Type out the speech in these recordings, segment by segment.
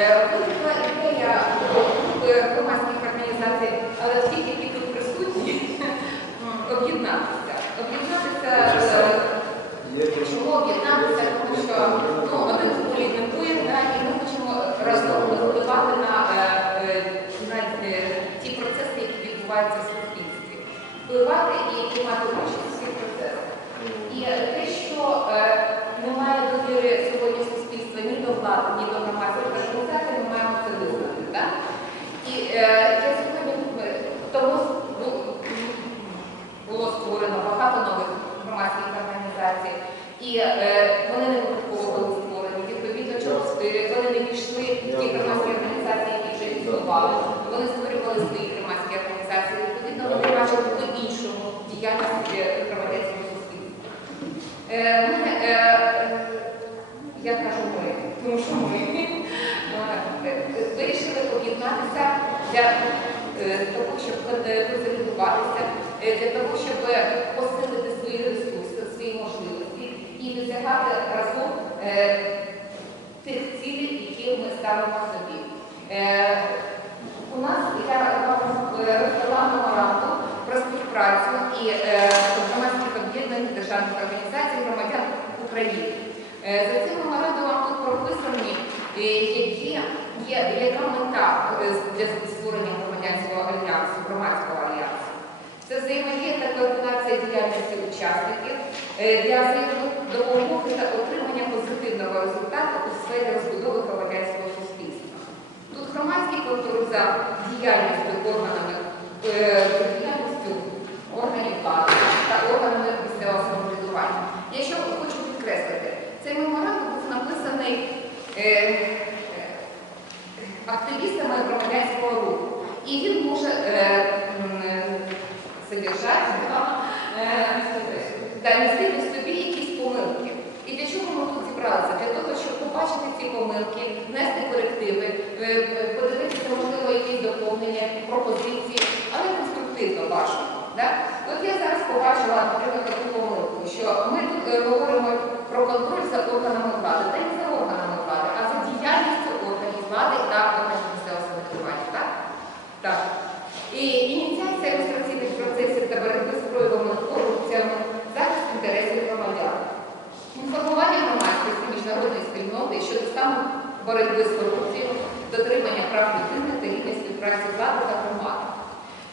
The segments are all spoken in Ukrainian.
Е, Виникла ідея групи громадських організацій, але всіх, які тут присутні, об'єднатися. Об'єднатися. е, Чому об'єднатися? Тому що ну, один з полів не буде, да, і ми хочемо разом впливати на, е, е, на е, ті процеси, які відбуваються в суспільстві. Впливати і приймати участь у цих процесах. І е, те, що е, немає довіри сьогодні суспільства ні до влади, ні до громадських організацій, ми маємо це визнати. Да? І е, я сьогодні е, тому ну, було створено багато нових громадських організацій, і е, вони не випадково були створені. Відповідно, чого е, вони не пішли в ті громадські організації, які існували. Вони створювали свої громадські організації. Відповідно, вони бачили по-іншому діяльність е, громадянського суспільства. Е, е, я кажу ми, тому що ми вирішили об'єднатися для того, щоб консолідуватися, для того, щоб посилити свої ресурси, свої можливості і досягати разом тих цілей, які ми ставимо собі. Е, У нас я вам е, роздала меморандум про співпрацю і е, громадських об'єднань державних організацій громадян України. Е, За цим меморандумом тут прописані, е, які є, яка мета для створення громадянського альянсу, громадського альянсу. Це взаємодія та координація діяльності учасників для взаємодопомоги та отримання позитивного результату у сфері розбудови громадянського суспільства. Тут громадський контроль за діяльністю органами е, за діяльністю органів влади та органами місцевого самоврядування. Я що хочу підкреслити, цей меморандум був написаний е, е, активістами громадянського руху. І він може е, м, е, содержати, да, е, містити собі якісь помилки. І для чого ми тут зібралися? Для того, щоб побачити ці помилки, внести корективи, подивитися, можливо, якісь доповнення, пропозиції, але конструктивно бажано. Да? От я зараз побачила, наприклад, таку помилку, що ми тут говоримо про контроль за органами влади, та не за органами влади, а за діяльністю органів влади та органів місцевого самоврядування. Так? Так. І ініціація ілюстраційних процесів та боротьби з проявами корупціями, захист інтересів громадян. Інформування громадськості міжнародної спільноти щодо стану боротьби з корупцією, дотримання прав людини та рівня співпраці влади та громади.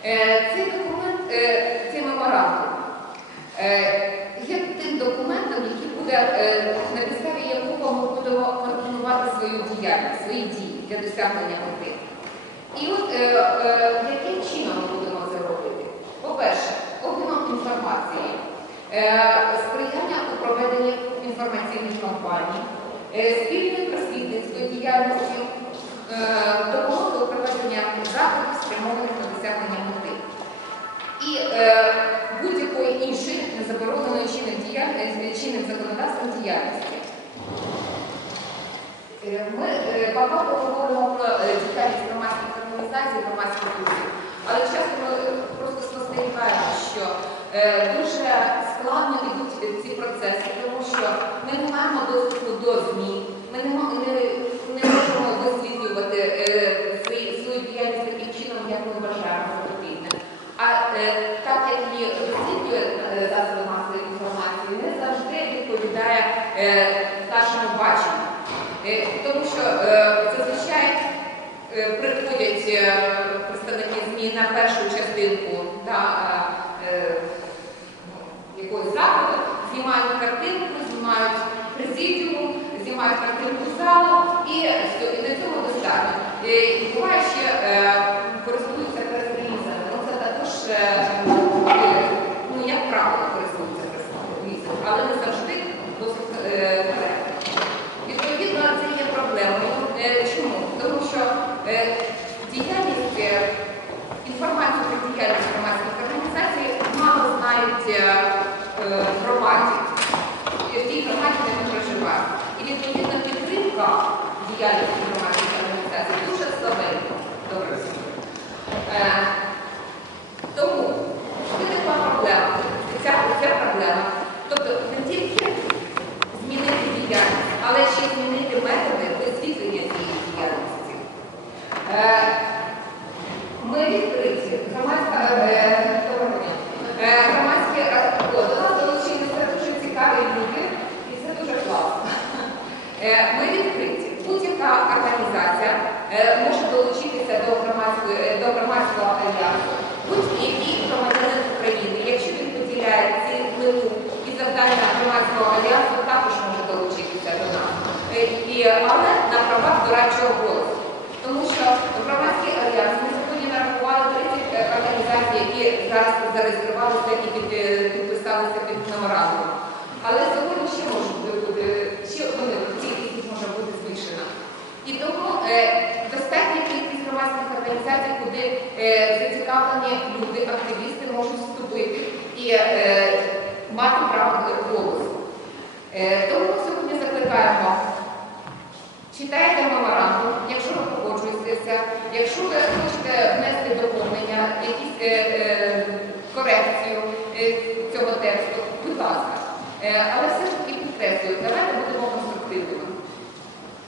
Е, Цей документ, е, цей меморандум е, є тим документом, який буде е, на підставі якого ми будемо координувати свою діяльність, свої дії для досягнення мети. І от е, е, яким чином ми будемо це робити? По-перше, обміном інформації, е, сприяння у проведенні інформаційних кампаній, е, спільної просвітницької діяльності, е, допомоги у проведенні заходів, спрямованих на досягнення мети. І е, іншої незабороненої чинним, законодавством діяльності. Е, Ми е, багато говоримо про е, діяльність громадських організацій, громадських рухів, але часто ми просто спостерігаємо, що е, дуже складно йдуть е, ці процеси, тому що ми не маємо доступу до ЗМІ, ми не, мо- не, не можемо висвітлювати е, свої, свою діяльність таким чином, як ми вважаємо за потрібне. А е, так як її висвітлює е, засоби масової інформації, не завжди відповідає е, нашому баченню. Е, Тому що е, зазвичай е, приходять е, представники ЗМІ на першу частинку е, ну, якогось заходу, знімають картинку, знімають президіум, знімають картинку залу і, до цього достатньо. Е, Е, громаді, в тій громаді, де ми проживаємо. І відповідна підтримка діяльності громадських організацій дуже слабенько добре. Е, тому виникла проблема. Ця, ця проблема. Тобто не тільки змінити діяльність, але ще й змінити методи висвітлення цієї діяльності. Е, ми відкриті громадська. Е, ми відкриті. Будь-яка організація е, може долучитися до громадської е, до громадського альянсу. Будь-який громадянин України, якщо він поділяє ці мету і завдання громадського альянсу, також може долучитися до нас. І, але на правах дорадчого голосу. Тому що громадський альянс ми сьогодні нарахували 30 організацій, які зараз зареєструвалися і підписалися під номерами. І тому е, достатня кількість громадських організацій, куди е, зацікавлені люди, активісти можуть вступити і е, мати право голосу. Тому сьогодні закликаємо. Читайте меморандум, якщо ви погоджуєтеся, якщо ви хочете внести доповнення, якісь корекцію цього тексту, будь ласка. Але все ж